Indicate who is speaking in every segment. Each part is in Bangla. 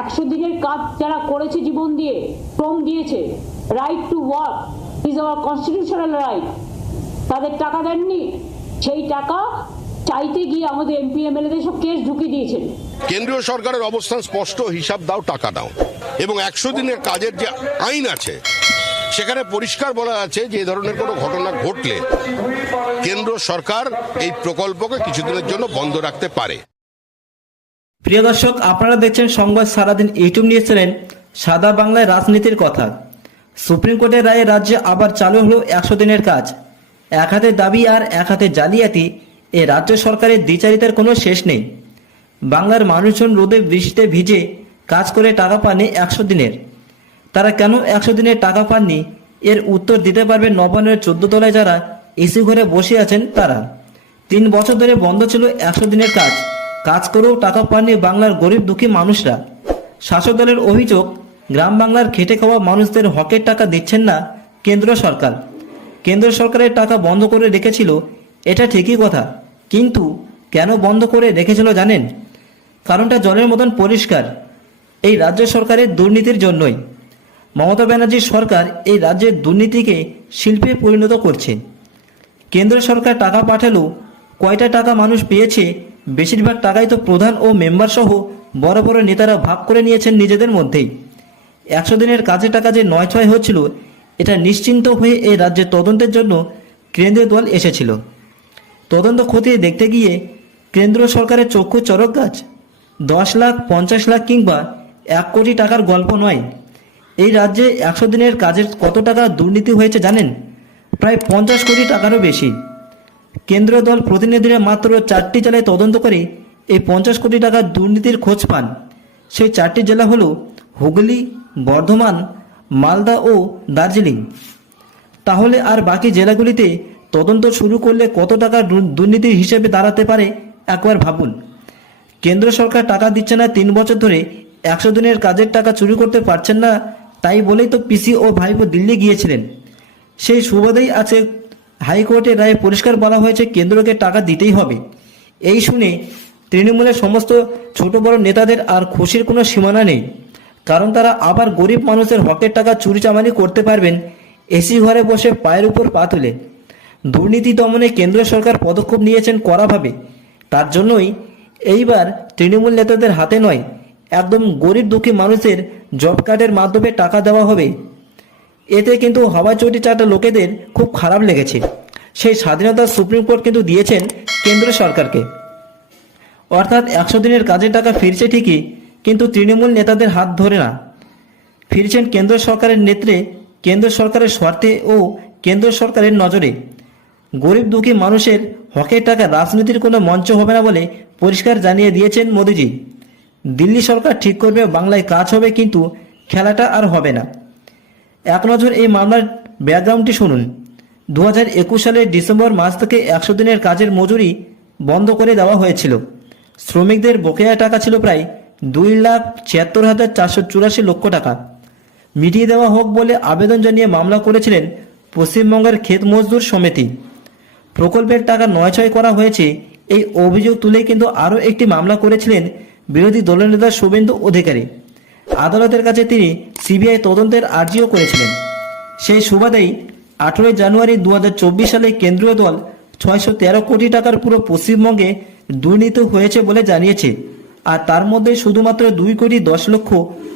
Speaker 1: একশো দিনের কাজ যারা করেছে জীবন দিয়ে, শ্রম দিয়েছে right to work is our constitutional right তাদের টাকা দেননি, সেই টাকা চাইতে গিয়ে আমাদের এমপি এমএলএদের সব কেস ঢুকিয়ে দিয়েছেন।
Speaker 2: কেন্দ্রীয় সরকারের অবস্থান স্পষ্ট, হিসাব দাও, টাকা দাও। এবং একশো দিনের কাজের যে আইন আছে, সেখানে পরিষ্কার বলা আছে যে ধরনের কোনো ঘটনা ঘটলে কেন্দ্র সরকার এই প্রকল্পকে কিছুদিনের জন্য বন্ধ রাখতে পারে।
Speaker 3: প্রিয় দর্শক, আপনারা দেখছেন সংবাদ সারাদিন ইউটিউব নিয়েছিলেন সাদা বাংলায় রাজনীতির কথা। সুপ্রিম কোর্টের রায়ে রাজ্যে আবার চালু হলো একশো দিনের কাজ। এক হাতে দাবি আর এক হাতে জালিয়াতি, এ রাজ্য সরকারের দ্বিচারিতার কোনো শেষ নেই। বাংলার মানুষজন রোদে বৃষ্টিতে ভিজে কাজ করে টাকা পাননি একশো দিনের। তারা কেন একশো দিনের টাকা পাননি? এর উত্তর দিতে পারবে নবান্নের চোদ্দ তলায় যারা এসি ঘরে বসে আছেন তারা। তিন বছর ধরে বন্ধ ছিল একশো দিনের কাজ। কাজ করেও টাকা পাননি বাংলার গরিব দুঃখী মানুষরা। শাসক দলের অভিযোগ, গ্রাম বাংলার খেটে খাওয়া মানুষদের হকের টাকা দিচ্ছেন না কেন্দ্র সরকার। কেন্দ্র সরকারের টাকা বন্ধ করে রেখেছিল, এটা ঠিকই কথা। কিন্তু কেন বন্ধ করে রেখেছিল জানেন? কারণটা জলের মতন পরিষ্কার, এই রাজ্য সরকারের দুর্নীতির জন্যই। মমতা ব্যানার্জির সরকার এই রাজ্যের দুর্নীতিকে শিল্পে পরিণত করছে। কেন্দ্র সরকার টাকা পাঠালেও কয়টা টাকা মানুষ পেয়েছে বেশিরভাগ টাকাই তো প্রধান ও মেম্বার সহ বড় বড় নেতারা ভাগ করে নিয়েছেন নিজেদের মধ্যেই। একশো দিনের কাজে টাকা যে নয় ছয় হচ্ছিল, এটা নিশ্চিন্ত হয়ে এই রাজ্যের তদন্তের জন্য কেন্দ্রীয় দল এসেছিল। তদন্ত খতিয়ে দেখতে গিয়ে কেন্দ্র সরকারের চক্ষু চরক গাছ, দশ লাখ, পঞ্চাশ লাখ কিংবা এক কোটি টাকার গল্প নয়। এই রাজ্যে একশো দিনের কাজের কত টাকা দুর্নীতি হয়েছে জানেন? প্রায় পঞ্চাশ কোটি টাকারও বেশি। কেন্দ্রীয় দল প্রতিনিধিরা মাত্র চারটি জেলায় তদন্ত করে এই পঞ্চাশ কোটি টাকার দুর্নীতির খোঁজ পান। সেই চারটি জেলা হল হুগলি, বর্ধমান, মালদা ও দার্জিলিং। তাহলে আর বাকি জেলাগুলিতে তদন্ত শুরু করলে কত টাকা দুর্নীতির হিসেবে দাঁড়াতে পারে একবার ভাবুন। কেন্দ্র সরকার টাকা দিচ্ছে না তিন বছর ধরে, একশো দিনের কাজের টাকা চুরি করতে পারছেন না, তাই বলেই তো পিসি ও ভাইপো দিল্লি গিয়েছিলেন। সেই সুবাদেই আছে হাইকোর্টের রায়ে পরিষ্কার বলা হয়েছে কেন্দ্রকে টাকা দিতেই হবে। এই শুনে তৃণমূলের সমস্ত ছোট বড় নেতাদের আর খুশির কোনো সীমানা নেই। কারণ তারা আবার গরিব মানুষের হকের টাকা চুরি চামারি করতে পারবেন, এসি ঘরে বসে পায়ের উপর পা তুলে। দুর্নীতি দমনে কেন্দ্র সরকার পদক্ষেপ নিয়েছেন কড়াভাবে। তার জন্যই এইবার তৃণমূল নেতাদের হাতে নয়, একদম গরিব দুঃখী মানুষের জব কার্ডের মাধ্যমে টাকা দেওয়া হবে। এতে কিন্তু হাওয়া চটি চাটা লোকেদের খুব খারাপ লেগেছে। সেই স্বাধীনতা সুপ্রিম কোর্ট কিন্তু দিয়েছেন কেন্দ্র সরকারকে। অর্থাৎ একশো দিনের কাজের টাকা ফিরছে ঠিকই, কিন্তু তৃণমূল নেতাদের হাত ধরে না। ফিরছেন কেন্দ্র সরকারের নেত্রে, কেন্দ্র সরকারের স্বার্থে ও কেন্দ্র সরকারের নজরে। গরিব দুঃখী মানুষের হকের টাকা রাজনীতির কোনো মঞ্চ হবে না বলে পরিষ্কার জানিয়ে দিয়েছেন মোদিজি। দিল্লি সরকার ঠিক করবে, বাংলায় কাজ হবে, কিন্তু খেলাটা আর হবে না। এক নজর এই মামলার ব্যাকগ্রাউন্ডটি শুনুন। দু হাজার একুশ সালের ডিসেম্বর মাস থেকে একশো দিনের কাজের মজুরি বন্ধ করে দেওয়া হয়েছিল। শ্রমিকদের বকেয়া টাকা ছিল প্রায় দুই লাখ ছিয়াত্তর হাজার চারশো চুরাশি লক্ষ টাকা। মিটিয়ে দেওয়া হোক বলে আবেদন জানিয়ে মামলা করেছিলেন পশ্চিমবঙ্গের ক্ষেত মজদুর সমিতি। প্রকল্পের টাকা নয় ছয় করা হয়েছে, এই অভিযোগ তুলে কিন্তু আরও একটি মামলা করেছিলেন বিরোধী দলনেতা শুভেন্দু অধিকারী। আদালতের কাছে তিনি সিবিআই তদন্তের আর্জিও করেছিলেন। সেই সুবাদেই আঠেরোই জানুয়ারি দু হাজার চব্বিশ সালে কেন্দ্রীয় দল ছয়শো তেরো কোটি টাকার পুরো পশ্চিমবঙ্গে দুর্নীতি হয়েছে বলে জানিয়েছে। আর তার মধ্যে শুধুমাত্র দুই কোটি দশ লক্ষ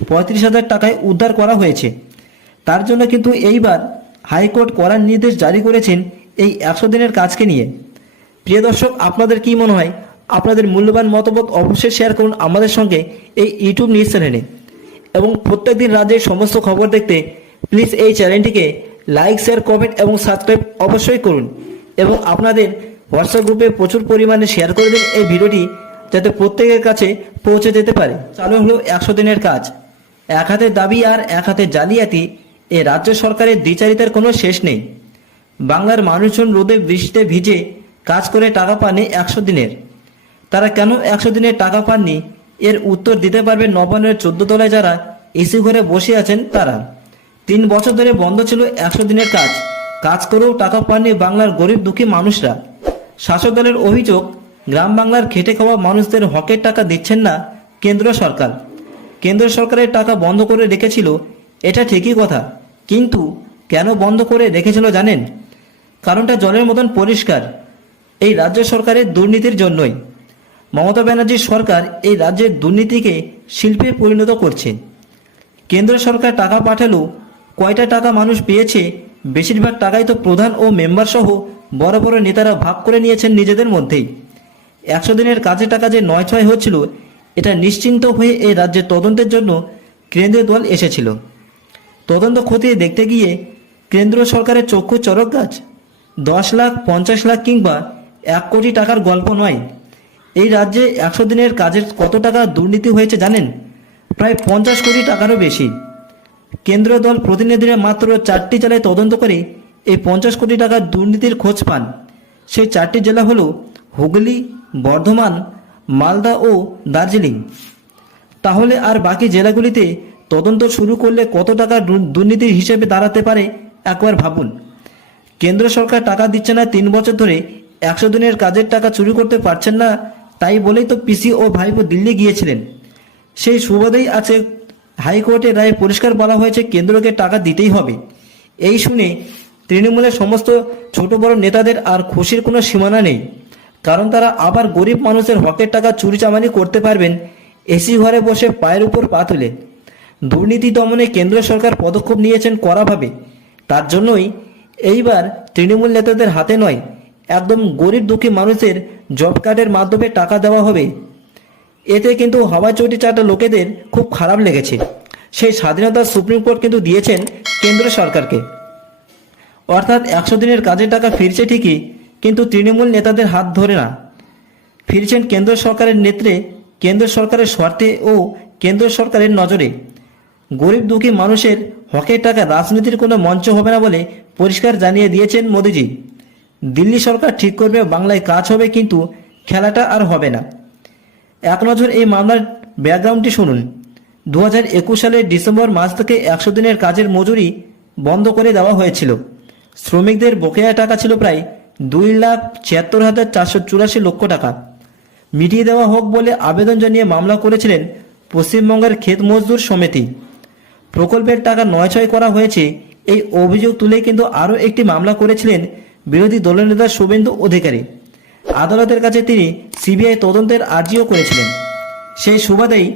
Speaker 3: পঁয়ত্রিশ হাজার টাকায় উদ্ধার করা হয়েছে। তার জন্য কিন্তু এইবার হাইকোর্ট করার নির্দেশ জারি করেছেন এই একশো দিনের কাজকে নিয়ে। প্রিয় দর্শক, আপনাদের কি মনে হয়? আপনাদের মূল্যবান মতামত অবশ্যই শেয়ার করুন আমাদের সঙ্গে এই ইউটিউব নিউজ চ্যানেলে। এবং প্রত্যেকদিন রাজ্যের সমস্ত খবর দেখতে প্লিজ এই চ্যানেলটিকে লাইক শেয়ার কমেন্ট এবং সাবস্ক্রাইব অবশ্যই করুন। এবং আপনাদের হোয়াটসঅ্যাপ গ্রুপে প্রচুর পরিমাণে শেয়ার করে দিন এই ভিডিওটি যাতে প্রত্যেকের কাছে পৌঁছে যেতে পারে। চালু হলো একশো দিনের কাজ। এক হাতে দাবি আর এক হাতে জালিয়াতি এ রাজ্য সরকারের দ্বিচারিতার কোনো শেষ নেই। বাংলার মানুষজন রোদে বৃষ্টিতে ভিজে কাজ করে টাকা পাননি একশো দিনের। তারা কেন একশো দিনের টাকা পাননি? এর উত্তর দিতে পারবে নবান্নের চোদ্দ তলায় যারা এসি ঘরে বসে আছেন তারা। তিন বছর ধরে বন্ধ ছিল একশো দিনের কাজ। কাজ করেও টাকা পাননি বাংলার গরিব দুঃখী মানুষরা। শাসক দলের অভিযোগ, গ্রাম বাংলার খেটে খাওয়া মানুষদের হকের টাকা দিচ্ছেন না কেন্দ্র সরকার। কেন্দ্র সরকারের টাকা বন্ধ করে রেখেছিল, এটা ঠিকই কথা। কিন্তু কেন বন্ধ করে রেখেছিল জানেন? কারণটা জলের মতন পরিষ্কার, এই রাজ্য সরকারের দুর্নীতির জন্যই। মমতা ব্যানার্জির সরকার এই রাজ্যের দুর্নীতিকে শিল্পে পরিণত করছে। কেন্দ্র সরকার টাকা পাঠালেও কয়টা টাকা মানুষ পেয়েছে, বেশিরভাগ টাকাই তো প্রধান ও মেম্বার সহ বড় বড় নেতারা ভাগ করে নিয়েছেন নিজেদের মধ্যেই। একশো দিনের কাজে টাকা যে নয় ছয় হচ্ছিল, এটা নিশ্চিন্ত হয়ে এই রাজ্যের তদন্তের জন্য কেন্দ্রীয় দল এসেছিল। তদন্ত খতিয়ে দেখতে গিয়ে কেন্দ্র সরকারের চক্ষু চরক গাছ, দশ লাখ, পঞ্চাশ লাখ কিংবা এক কোটি টাকার গল্প নয়। এই রাজ্যে একশো দিনের কাজের কত টাকা দুর্নীতি হয়েছে জানেন? প্রায় পঞ্চাশ কোটি টাকারও বেশি। কেন্দ্রীয় দল প্রতিনিধিরা মাত্র চারটি জেলায় তদন্ত করে এই পঞ্চাশ কোটি টাকার দুর্নীতির খোঁজ পান। সেই চারটি জেলা হলো হুগলি, বর্ধমান, মালদা ও দার্জিলিং। তাহলে আর বাকি জেলাগুলিতে তদন্ত শুরু করলে কত টাকা দুর্নীতির হিসেবে দাঁড়াতে পারে একবার ভাবুন। কেন্দ্র সরকার টাকা দিচ্ছে না তিন বছর ধরে, একশো দিনের কাজের টাকা চুরি করতে পারছেন না, তাই বলেই তো পিসি ও ভাইপো দিল্লি গিয়েছিলেন। সেই সুবাদেই আছে হাইকোর্টের রায়ে পরিষ্কার বলা হয়েছে, কেন্দ্রকে টাকা দিতেই হবে। এই শুনে তৃণমূলের সমস্ত ছোট বড় নেতাদের আর খুশির কোনো সীমানা নেই। কারণ তারা আবার গরিব মানুষের হকের টাকা চুরি চামারি করতে পারবেন, এসি ঘরে বসে পায়ের উপর পা তুলে। দুর্নীতি দমনে কেন্দ্র সরকার পদক্ষেপ নিয়েছেন কড়াভাবে। তার জন্যই এইবার তৃণমূল নেতাদের হাতে নয়, একদম গরিব দুঃখী মানুষের জব কার্ডের মাধ্যমে টাকা দেওয়া হবে। এতে কিন্তু হাওয়া চটি চাটা লোকেদের খুব খারাপ লেগেছে। সেই স্বাধীনতার সুপ্রিম কোর্ট কিন্তু দিয়েছেন কেন্দ্র সরকারকে। অর্থাৎ একশো দিনের কাজের টাকা ফিরছে ঠিকই, কিন্তু তৃণমূল নেতাদের হাত ধরে না। ফিরছেন কেন্দ্র সরকারের নেত্রে, কেন্দ্র সরকারের স্বার্থে ও কেন্দ্র সরকারের নজরে। গরিব দুঃখী মানুষের হকের টাকা রাজনীতির কোনো মঞ্চ হবে না বলে পরিষ্কার জানিয়ে দিয়েছেন মোদিজি। দিল্লি সরকার ঠিক করবে, বাংলায় কাজ হবে, কিন্তু খেলাটা আর হবে না। এক নজর এই মামলার ব্যাকগ্রাউন্ডটি শুনুন। দু হাজার একুশ সালের ডিসেম্বর মাস থেকে একশো দিনের কাজের মজুরি বন্ধ করে দেওয়া হয়েছিল। শ্রমিকদের বকেয়া টাকা ছিল প্রায় দুই লাখ ছিয়াত্তর হাজার চারশো চুরাশি লক্ষ টাকা। মিটিয়ে দেওয়া হোক বলে আবেদন জানিয়ে মামলা করেছিলেন পশ্চিমবঙ্গের ক্ষেত মজদুর সমিতি। প্রকল্পের টাকা নয় ছয় করা হয়েছে। এই অভিযোগ তুলে কিন্তু আরও একটি মামলা করেছিলেন বিরোধী দলনেতা শুভেন্দু অধিকারী। আদালতের কাছে তিনি সিবিআই তদন্তের আর্জিও করেছিলেন। সেই সুবাদেই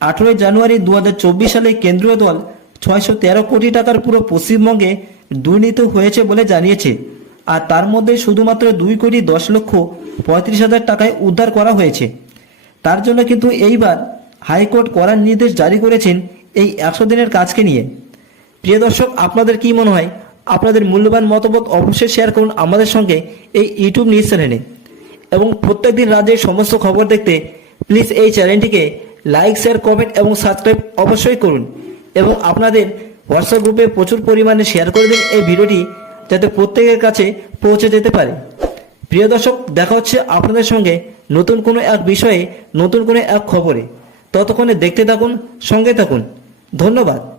Speaker 3: আঠেরোই জানুয়ারি দু হাজার চব্বিশ সালে কেন্দ্রীয় দল ছয়শো তেরো কোটি টাকার পুরো পশ্চিমবঙ্গে দুর্নীতি হয়েছে বলে জানিয়েছে। আর তার মধ্যে শুধুমাত্র দুই কোটি দশ লক্ষ পঁয়ত্রিশ হাজার টাকায় উদ্ধার করা হয়েছে। তার জন্য কিন্তু এইবার হাইকোর্ট করার নির্দেশ জারি করেছেন এই একশো দিনের কাজকে নিয়ে। প্রিয় দর্শক, আপনাদের কি মনে হয়? আপনাদের মূল্যবান মতামত অবশ্যই শেয়ার করুন আমাদের সঙ্গে এই ইউটিউব নিউজ চ্যানেলে। এবং প্রত্যেকদিন রাজ্যের সমস্ত খবর দেখতে প্লিজ এই চ্যানেলটিকে লাইক শেয়ার কমেন্ট এবং সাবস্ক্রাইব অবশ্যই করুন। এবং আপনাদের হোয়াটসঅ্যাপ গ্রুপে প্রচুর পরিমাণে শেয়ার করে দিন এই ভিডিওটি যাতে প্রত্যেকের কাছে পৌঁছে যেতে পারে। প্রিয় দর্শক, দেখা হচ্ছে আপনাদের সঙ্গে নতুন কোনো এক বিষয়ে, নতুন কোনো এক খবরে। ততক্ষণে দেখতে থাকুন, সঙ্গে থাকুন। ধন্যবাদ।